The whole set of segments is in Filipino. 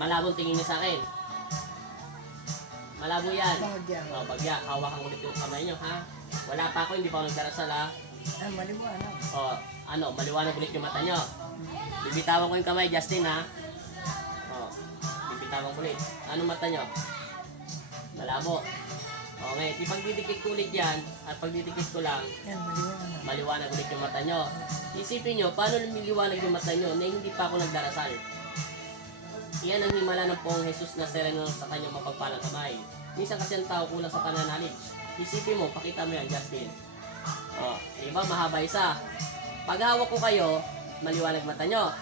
Malabong tingin niyo sa akin. Malabo yan. Bagya. O, bagya. Hawakan ulit yung kamay niyo, ha? Wala pa ako, hindi pa ako nagdarasal, ha? Ay, maliwanag. O, ano, maliwanag ulit yung mata niyo. Bibitawan ko yung kamay, Justin, ha? O, bibitawan ko ulit. Anong mata niyo? Malabo. Okay, ipagdidikit ko ulit yan, at pagdidikit ko lang, Yan, maliwanag. maliwanag ulit yung mata nyo. Isipin nyo, paano lumiliwanag yung mata nyo na hindi pa ako nagdarasal? Iyan ang himala ng Poong Jesus na sereno sa kanyang mapagpalang kamay. Minsan kasi ang tao kulang sa pananalig. Isipin mo, pakita mo yan, Justin. O, diba, mahaba isa. Pag hawak ko kayo, maliwanag mata nyo.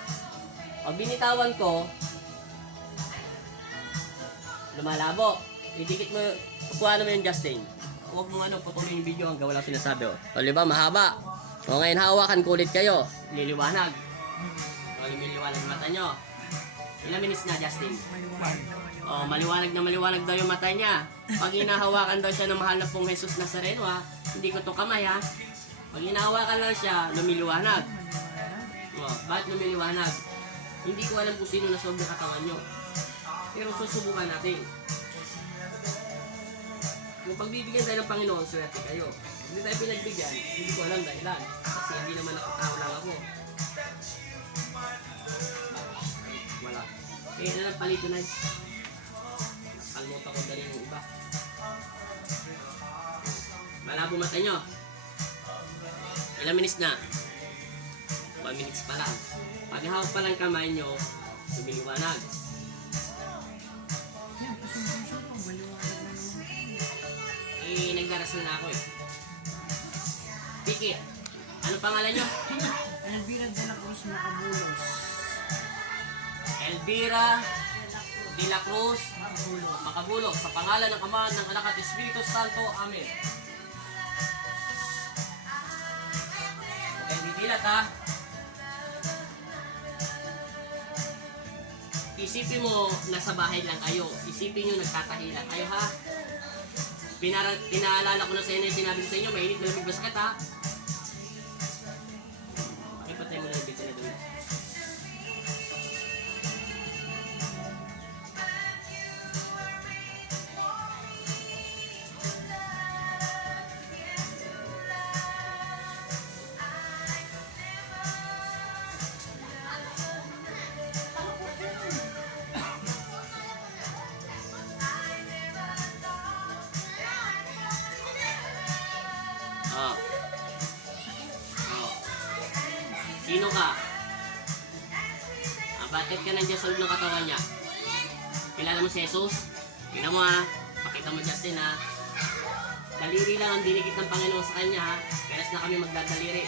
O, binitawan ko, lumalabo. Idikit mo, kuha naman yung Justin. Huwag mo putulin yung video hanggang wala sinasabi. O, diba, mahaba. O, ngayon hawakan ko ulit kayo. Liliwanag. O, lumiliwanag yung mata nyo. Ilang minutes na, Justin? Maliwanag na maliwanag. O, maliwanag daw yung mata niya. Pag hinahawakan daw siya ng mahal na Pong Jesus Nazareno, ha? Hindi ko to kamay, ha? Pag hinahawakan lang siya, lumiliwanag. O, bakit lumiliwanag? Hindi ko alam kung sino na sobrang katawan nyo. Pero susubukan natin. Kung pagbibigyan tayo ng Panginoon, swerte kayo. Hindi tayo pinagbigyan, hindi ko alam dahilan. Kasi hindi naman nakatao lang ako. Wala. Eh, ano lang palito na yun? Nakalimutan ko dali yung iba. Malabo mata nyo. Ilang minutes na? 1 minutes pa lang. Pag hawak pa lang kamay nyo, lumiliwanag. Yan, pasunod-sunod. Maliwanag na naman. Eh, nagdarasal na ako eh. Piki, ano pangalan nyo? Elvira de la Cruz Macabulos. Elvira de la Cruz Macabulos. Macabulo, sa pangalan ng Ama, ng Anak at Espiritu Santo. Amen. Okay, bibilat ha. Isipin mo, nasa bahay lang kayo. Isipin nyo, nagtatahi lang kayo ha. Pinaalala ko na sa inyo, sinabi ko sa inyo, mainit, malamig, masakit ha. Ipatay mo na yung video na doon. Oh. Oh. Sino ka? Bakit ka nandiyan sa loob ng katawan niya? Kilala mo si Jesus? Tingnan mo ha. Pakita mo Justin ha. Daliri lang ang dinikit ng Panginoon sa kanya ha. Peras na kami magdadaliri.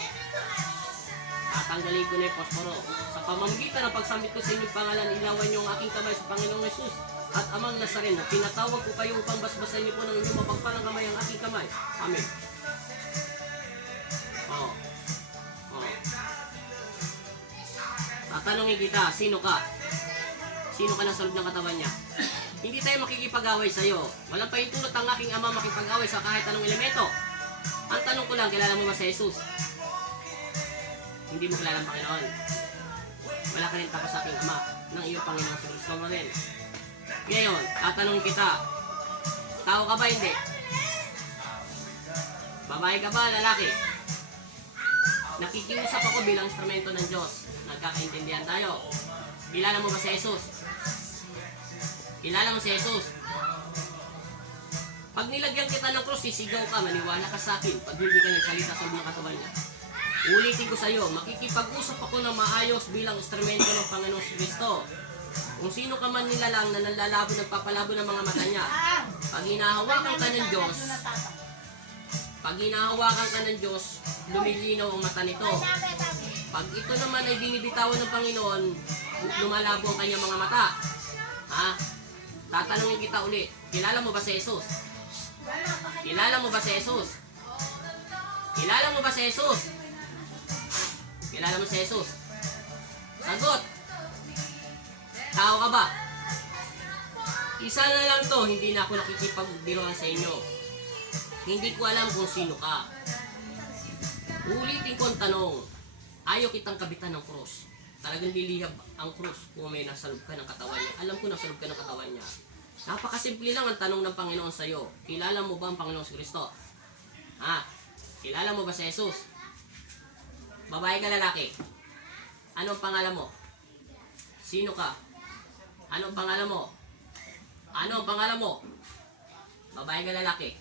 Tatanggalin ko na yung posporo. Sa pamamagitan ng pagsamit ko sa inyong pangalan, ilawan niyo ang aking kamay sa Panginoong Jesus at Amang Nazareno. Pinatawag ko kayo upang basbasan niyo po ng inyong mapagpalang kamay ang aking kamay. Amen. Oh. Oh. Tatanungin kita, sino ka? Sino ka na sa loob ng katawan niya? Hindi tayo makikipag-away sa'yo. Walang pahintulot ang aking Ama makipag-away sa kahit anong elemento. Ang tanong ko lang, kilala mo ba si Jesus? Hindi mo kilala ang Panginoon. Wala ka rin tapos sa aking Ama ng iyong Panginoon sa Kristo mo rin. Ngayon, tatanungin kita, tao ka ba hindi? Babae ka ba, lalaki? Nakikiusap ako bilang instrumento ng Diyos. Nagkakaintindihan tayo. Kilala mo ba si Jesus? Kilala mo si Jesus? Pag nilagyan kita ng krus, sisigaw ka, maniwala ka sa akin. Pag hindi ka nagsalita sa mga katawan niya. Ulitin ko sa iyo, makikipag-usap ako ng maayos bilang instrumento ng Panginoong Kristo. Kung sino ka man nilalang na nanlalabo, nagpapalabo ng mga mata niya. Pag hinahawakan ka ng Diyos, lumilinaw ang mata nito. Pag ito naman ay binibitawan ng Panginoon, lumalabo ang kanyang mga mata. Ha? Tatanungin kita ulit, kilala mo ba si Jesus? Kilala mo ba si Jesus? Kilala mo ba si Jesus? Kilala mo si Jesus? Sagot! Tao ka ba? Isa na lang to, hindi na ako nakikipagbiruan sa inyo. Hindi ko alam kung sino ka. Ulitin ko ang tanong, ayaw kitang kabitan ng krus. talagang lilihab ang krus kung may nasa loob ka ng katawan niya. Alam ko nasa loob ka ng katawan niya. Napakasimple lang ang tanong ng Panginoon sa iyo. Kilala mo ba ang Panginoong Kristo? Ha? Kilala mo ba si Jesus? Babae ka, lalaki? Anong pangalan mo? Sino ka? Anong pangalan mo? Ano ang pangalan mo? Babae ka, lalaki?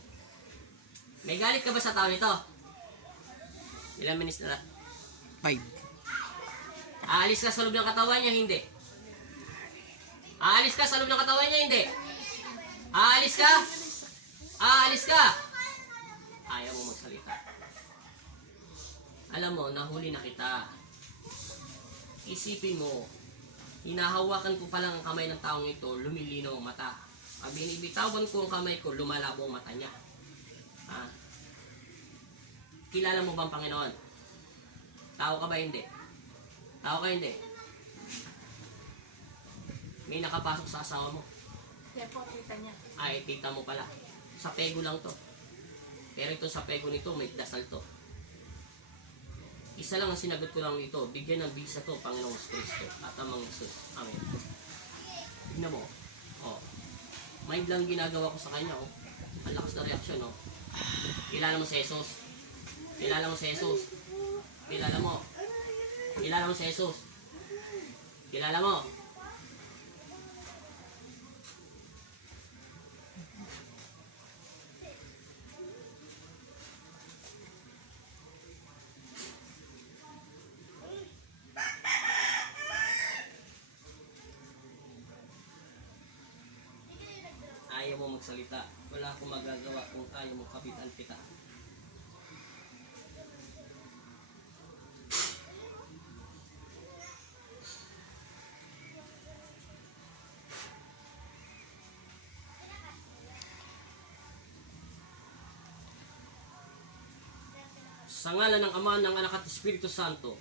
May galit ka ba sa tao nito? Ilang minutes na? 5. Aalis ka sa loob ng katawan niya, hindi. Aalis ka sa loob ng katawan niya, hindi. Aalis ka? Aalis ka? Ayaw mo magsalita. Alam mo, nahuli na kita. Isipin mo, hinahawakan ko pa lang ang kamay ng taong ito, lumilinaw ang mata. Pag binibitawan ko ang kamay ko, lumalabo ang mata niya. Ha? Kilala mo ba ang Panginoon? Tao ka ba hindi? Tao ka hindi? May nakapasok sa asawa mo. Kaya po, kita niya. Ay, tita mo pala. Sa pego lang to. Pero ito sa pego nito, may dasal to. Isa lang ang sinagot ko lang dito. Bigyan ng bisa to, Panginoong Kristo at Amang Jesus. Amen. Tignan mo. Oh. Mind lang ginagawa ko sa kanya. Oh. Ang lakas na reaksyon. Oh. Kilala mo si Jesus. Kilala mo si Jesus. Kilala mo. Kilala mo si Jesus. Kilala mo. Ayaw mo magsalita. Wala akong magagawa kung ayaw mo kapitan kita. Sa ngalan ng Ama, ng Anak at Espiritu Santo,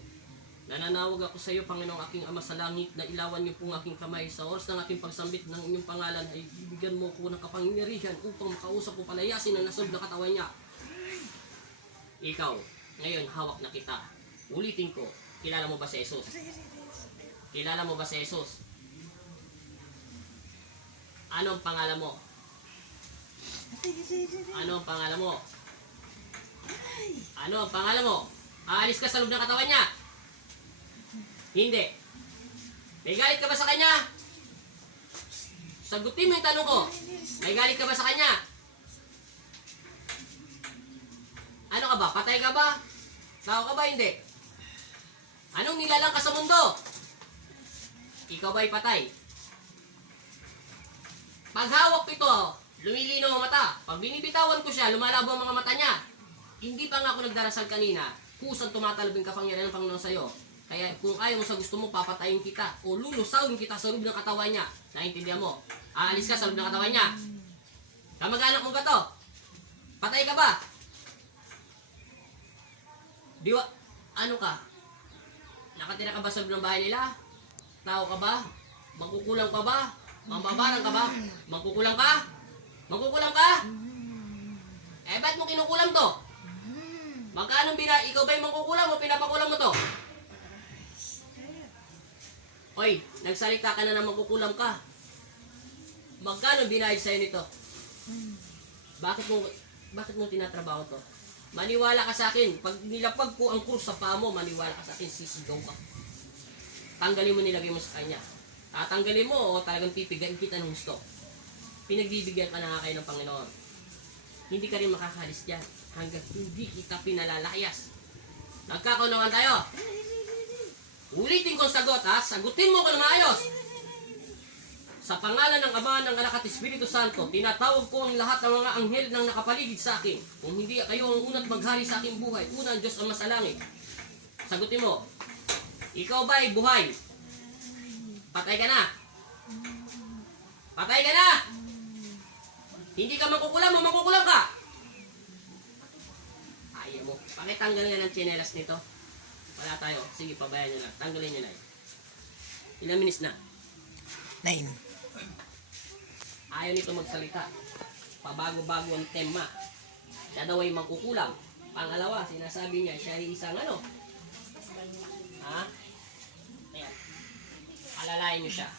nananawag ako sa iyo, Panginoong aking Ama sa langit, na ilawan niyo pong aking kamay sa oras ng aking pagsambit ng inyong pangalan, ay bibigyan mo ko ng kapangyarihan upang makausap ko palayasin ang nasob na katawan niya. Ikaw, ngayon hawak na kita. Ulitin ko, kilala mo ba si Jesus? Kilala mo ba si Jesus? Ano ang pangalan mo? Ano ang pangalan mo? Ano ang pangalan mo? Aalis ka sa loob ng katawan niya? Hindi. May galit ka ba sa kanya? Sagutin mo yung tanong ko. May galit ka ba sa kanya? Ano ka ba? Patay ka ba? Tao ka ba? Hindi. Anong nilalang ka sa mundo? Ikaw ba'y patay? Pag hawak ko ito, lumilinaw ang mata. Pag binibitawan ko siya, lumalabo ang mga mata niya. Hindi pa nga ako nagdarasal kanina, kusang tumatalab yung kapangyarihan ng Panginoon sa'yo. Kaya kung ayaw mo sa gusto mo, papatayin kita o lulusawin kita sa loob ng katawan niya. Naintindihan mo? Aalis ka sa loob ng katawan niya. Kamag-anak mo ba to? Patay ka ba? Diwa, ano ka? Nakatira ka ba sa loob ng bahay nila? Tao ka ba? Mangkukulang ka ba? Mambabarang ka ba? Mangkukulang ka? Mangkukulang ka? Eh, ba't mo kinukulang to? Magkano ikaw ba yung mangkukulang o pinapakulang mo to? Hoy, nagsalita ka na ng mangkukulang ka. Magkano binayad sa'yo nito? Bakit mo tinatrabaho to? Maniwala ka sa akin. Pag nilapag ko ang krus sa paa mo, maniwala ka sa akin, sisigaw ka. Tanggalin mo, nilagay mo sa kanya. Tatanggalin mo o talagang pipigain kita ng gusto. Pinagbibigyan ka na nga kayo ng Panginoon. Hindi ka rin makakalis dyan hanggang hindi kita pinalalayas. Nagkakaunawan tayo. Ulitin kong sagot, ha? Sagutin mo ko na maayos. Sa pangalan ng Ama, ng Anak at Espiritu Santo, tinatawag ko ang lahat ng mga anghel na nakapaligid sa akin. Kung hindi kayo ang una't maghari sa aking buhay, una ang Diyos ang masalangit. Sagutin mo, ikaw ba'y buhay? Patay ka na. Patay ka na. Hindi ka makukulam o makukulam ka? Ayaw mo. Pakitanggal nga ng tsinelas nito. Wala tayo. Sige, pabayan nyo na. Tanggalin nyo na. Ilang minutes na? 9. Ayaw nito magsalita. Pabago-bago ang tema. Siya daw ay magkukulang. Pangalawa, sinasabi niya, siya ay isang ano? Ha? Ayan. Alalayan nyo siya.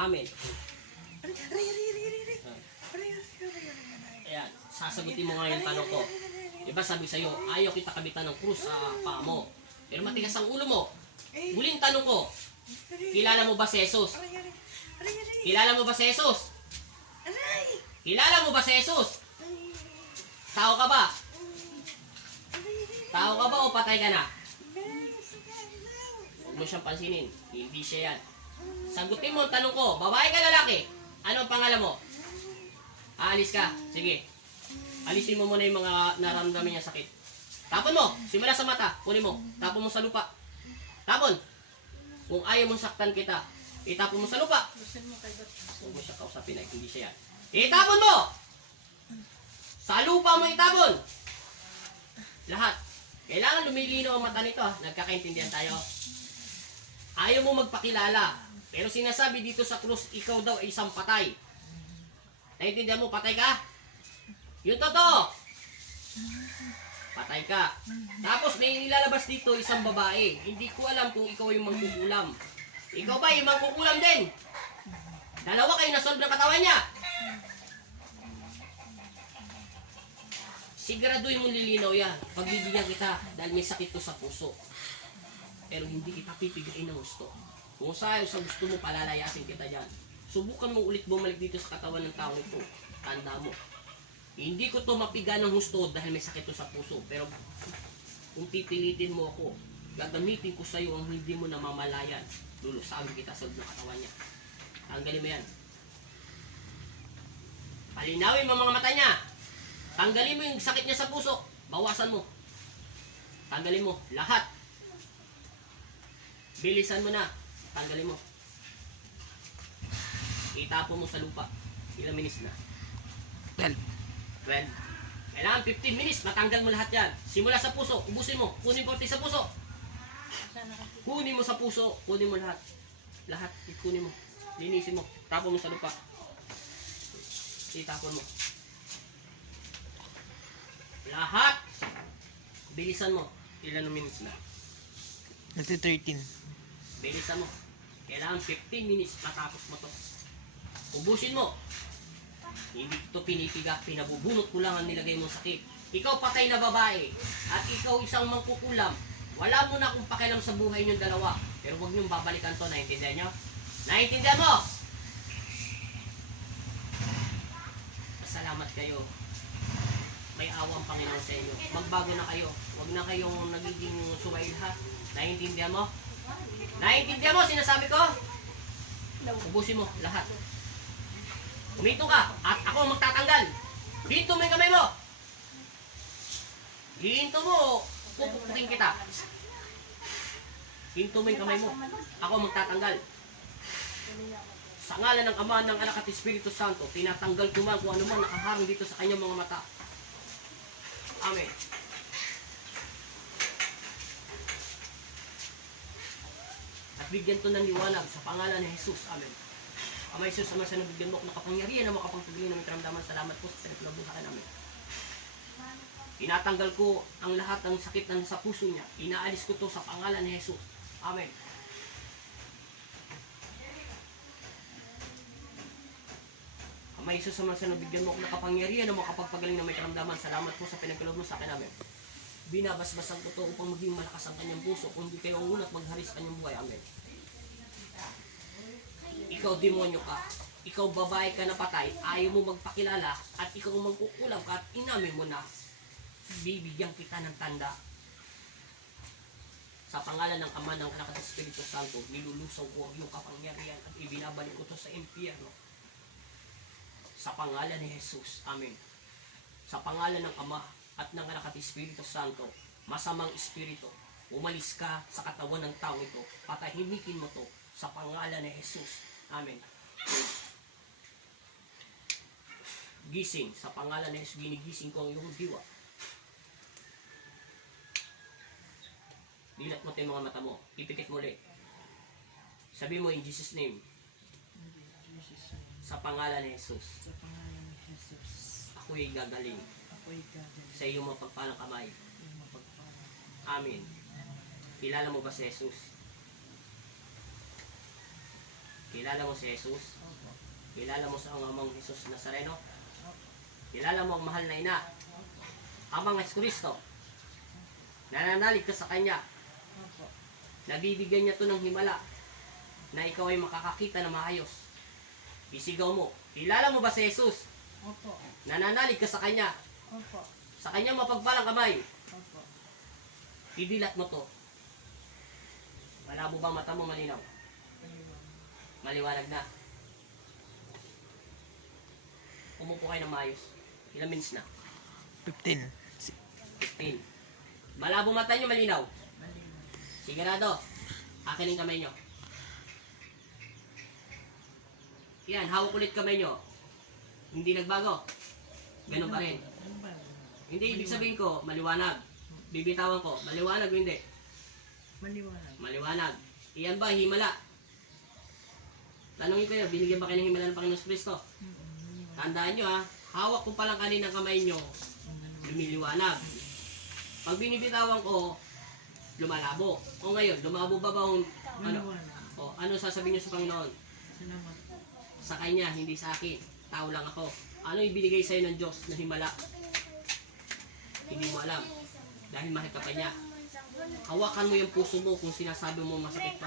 Amen. Ayan, sasagutin mo nga yung tanong ko. Diba sabi sa'yo, ayaw kita kabitan ng krus sa paa mo. Pero matigas ang ulo mo. Huling tanong ko, kilala mo ba si Jesus? Kilala mo ba si Jesus? Kilala mo ba si Jesus? Tao ka ba? Tao ka ba o patay ka na? Huwag mo siyang pansinin. Hindi siya yan. Sagutin mo ang tanong ko, babae ka lalaki? Ano ang pangalan mo? Aalis ka. Sige. Alisin mo muna yung mga naramdaman niya sakit. Tapon mo. Simula sa mata. Kunin mo. Tapon mo sa lupa. Tapon. Kung ayaw mong saktan kita, itapon mo sa lupa. Huwag mo siya kausapin ay hindi siya yan. Itapon mo! Sa lupa mo itapon! Lahat. Kailangan lumilino ang mata nito. Nagkakaintindihan tayo. Ayaw mo magpakilala. Pero sinasabi dito sa krus, ikaw daw ay isang patay. Naiintindihan mo, patay ka? Yung totoo. Patay ka. Tapos may nilalabas dito isang babae. Hindi ko alam kung ikaw yung mangkukulam. Ikaw ba yung mangkukulam din? Dalawa kayo nasolve ng katawan niya. Siguraduhin mong lilinaw yan. Pagbibigyan kita dahil may sakit to sa puso. Pero hindi kita pipigilin ng gusto. Kung sa'yo sa gusto mo, palalayasin kita dyan. Subukan mo ulit bumalik dito sa katawan ng tao ito. Tanda mo. Hindi ko to mapiga ng gusto dahil may sakit to sa puso. Pero kung pipilitin mo ako, gagamitin ko sa'yo ang hindi mo namamalayan. Lulusagin kita sa loob ng katawan niya. Tanggalin mo yan. Palinawin mo mga mata niya. Tanggalin mo yung sakit niya sa puso. Bawasan mo. Tanggalin mo. Lahat. Bilisan mo na. Tanggalin mo. Itapon mo sa lupa. Ilang minutes na? 12. 12. Kailangan 15 minutes. Matanggal mo lahat yan. Simula sa puso. Ubusin mo. Kunin mo sa puso. Kunin mo sa puso. Kunin mo lahat. Lahat. Kunin mo. Linisin mo. Tapon mo sa lupa. Itapon mo. Lahat. Bilisan mo. Ilan na minutes na? Nagti 13. Bilisan mo. Kailangan 15 minutes matapos mo to. Ubusin mo. Hindi ito pinipiga, pinabubunot ko lang ang nilagay mong sakit. Ikaw patay na babae at ikaw isang mangkukulam. Wala mo na akong pakialam sa buhay niyong dalawa. Pero huwag niyong babalikan to. Naintindihan niyo? Naintindihan mo? Pasalamat kayo. May awang Panginoon sa inyo. Magbago na kayo. Huwag na kayong nagiging suwail ha. Naintindihan mo? Naintindihan mo sinasabi ko? Ubusin mo lahat. Umito ka at ako ang magtatanggal. Hinto mo yung kamay mo. Hinto mo. Pupupukin kita. Hinto mo yung kamay mo. Ako ang magtatanggal. Sa ngalan ng Ama, ng Anak at Espiritu Santo, tinatanggal ko man kung ano man nakaharang dito sa kanyang mga mata. Amen. At bigyan to ng liwanag sa pangalan ni Jesus. Amen. Ama Jesus, Ama, sa nabigyan mo ako ng kapangyarihan na makapagpagli ng karamdaman. Salamat po sa pinaglabuhan namin. Tinatanggal ko ang lahat ng sakit ng sa puso niya. Inaalis ko to sa pangalan ni Jesus. Amen. Ama Jesus, Ama, sa nabigyan mo ako ng kapangyarihan na makapagpagaling ng may karamdaman. Salamat po sa pinagkaloob mo sa akin. Amen. Binabasbasan ko to upang maging malakas ang kanyang puso. Kung hindi kayo ang unat magharis kanyang buhay. Amen. Ikaw demonyo ka. Ikaw babae ka na patay. Ayaw mo magpakilala. At ikaw magkukulam ka at inamin mo na. Bibigyan kita ng tanda. Sa pangalan ng Ama, ng Anak at Espiritu Santo, nilulusaw ko ang iyong kapangyarihan at ibinabalik ko to sa impyerno. Sa pangalan ni Jesus. Amen. Sa pangalan ng Ama at ng Anak at Espiritu Santo, masamang espiritu, umalis ka sa katawan ng tao ito. Patahimikin mo to sa pangalan ni Jesus. Amen. Gising. Sa pangalan ni Jesus, ginigising ko ang iyong diwa. Dilat mo tayo mga mata mo. Ipikit mo ulit. Sabi mo in Jesus' name. Sa pangalan ni Jesus. Sa pangalan ni Jesus. ako'y gagaling Ako'y gagaling. sa iyong mapagpalang kamay. Yung mapagpala. Amen. Kilala mo ba si Jesus? Kilala mo si Jesus? Opo. Kilala mo sa amang Jesus Nazareno? Opo. Kilala mo ang mahal na ina? Amang Kristo. Nananalig ka sa Kanya. Opo. Nabibigyan niya to ng himala na ikaw ay makakakita na maayos. Isigaw mo. Kilala mo ba si Jesus? Opo. Nananalig ka sa Kanya. Opo. Sa Kanya mapagpalang kamay. Opo. Idilat mo to. Malabo ba mata mo, malinaw? Maliwanag. Maliwanag na. Umupo kayo ng maayos. Ilang minutes na? 15. 15. Malabo mata nyo, malinaw. Maliwanag. Sigurado. Akin yung kamay nyo. Yan, hawak ulit kamay nyo. Hindi nagbago. Ganun pa rin. Ano ba? Hindi ibig sabihin ko, maliwanag. Bibitawan ko, maliwanag o hindi? Maliwanag. Maliwanag. Iyan ba, himala? Tanungin ko yun, binigyan ba kayo ng himala ng Panginoon Kristo? Maliwanag. Tandaan nyo ha, hawak ko palang kaninang kamay nyo, lumiliwanag. Pag binibitawan ko, lumalabo. O ngayon, lumabo ba ba ang, ano? Maliwanag. O, ano sasabihin nyo sa Panginoon? Salamat po. Sa Kanya, hindi sa akin. Tao lang ako. Ano ibinigay sa'yo ng Diyos na himala? Hindi mo alam. Dahil mahal ka pa niya. Hawakan mo yung puso mo kung sinasabi mo masakit pa.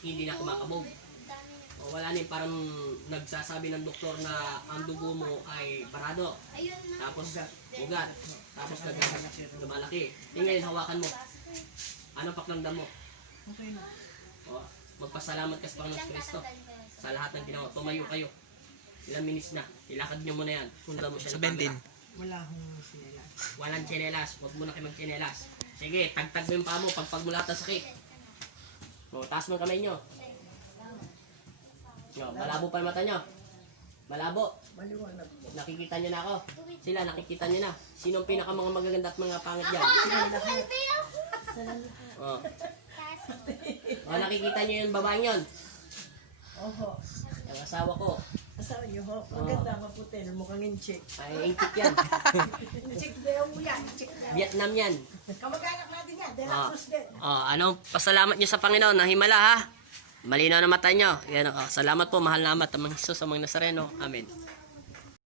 Hindi na kumakabog. O wala na yung parang nagsasabi ng doktor na ang dugo mo ay parado. Tapos ugat. Tapos lumalaki. E ngayon hawakan mo. Anong pakiramdam mo? Okay na. O, magpasalamat ka sa Panginoon Kristo sa lahat ng ginawa. Tumayo kayo. Ilang minutes na. Ilakad nyo muna yan. Sundan mo siya ng 17. camera. Wala akong sila. Walang tsinelas. Huwag mo na kayo mag-tsinelas. Sige, tagtag mo yung paa mo pag mula sa sakit. O, taas mo ang kamay nyo. O, malabo pa yung mata nyo. Malabo. Maliwanag po. Nakikita nyo na ako. Sila, nakikita nyo na. Sino ang pinaka mga magaganda at mga pangit dyan? O. O, nakikita nyo yung babaeng yun. Oho. Ang asawa ko. Asawa niyo ho. Maganda, maputi. Mukhang inchik. Ay, ingkit yan. Inchik daw yan. Inchik daw. Vietnam yan. Kamag-anak natin yan. De Ah. la Cruz din. Ano, pasalamat nyo sa Panginoon na himala ha. Malinaw na mata nyo. Yan, salamat po, mahal na ama, tamang Jesus, amang Nazareno. Amen.